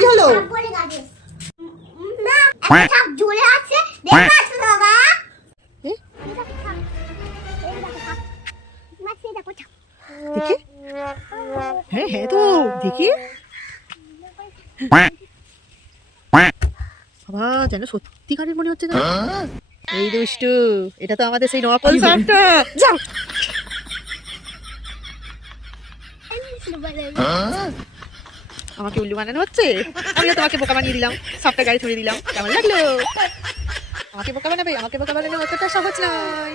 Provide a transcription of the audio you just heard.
কি হলো? দেখি, হ্যাঁ হ্যাঁ তো দেখি, বাবা যেন সত্যিকারের মনে হচ্ছে না। এই দুষ্টু, এটা তো আমাদের সেই নকল সাপটা। যাও, আমাকে উল্লু বানানো হচ্ছে। আমিও তোমাকে বোকা বানিয়ে দিলাম, সাপটা গায়ে ছুড়ে দিলাম। কেমন লাগলো? আমাকে বোকা বানাবে? আমাকে বোকা বানানো অতটা সহজ নয়।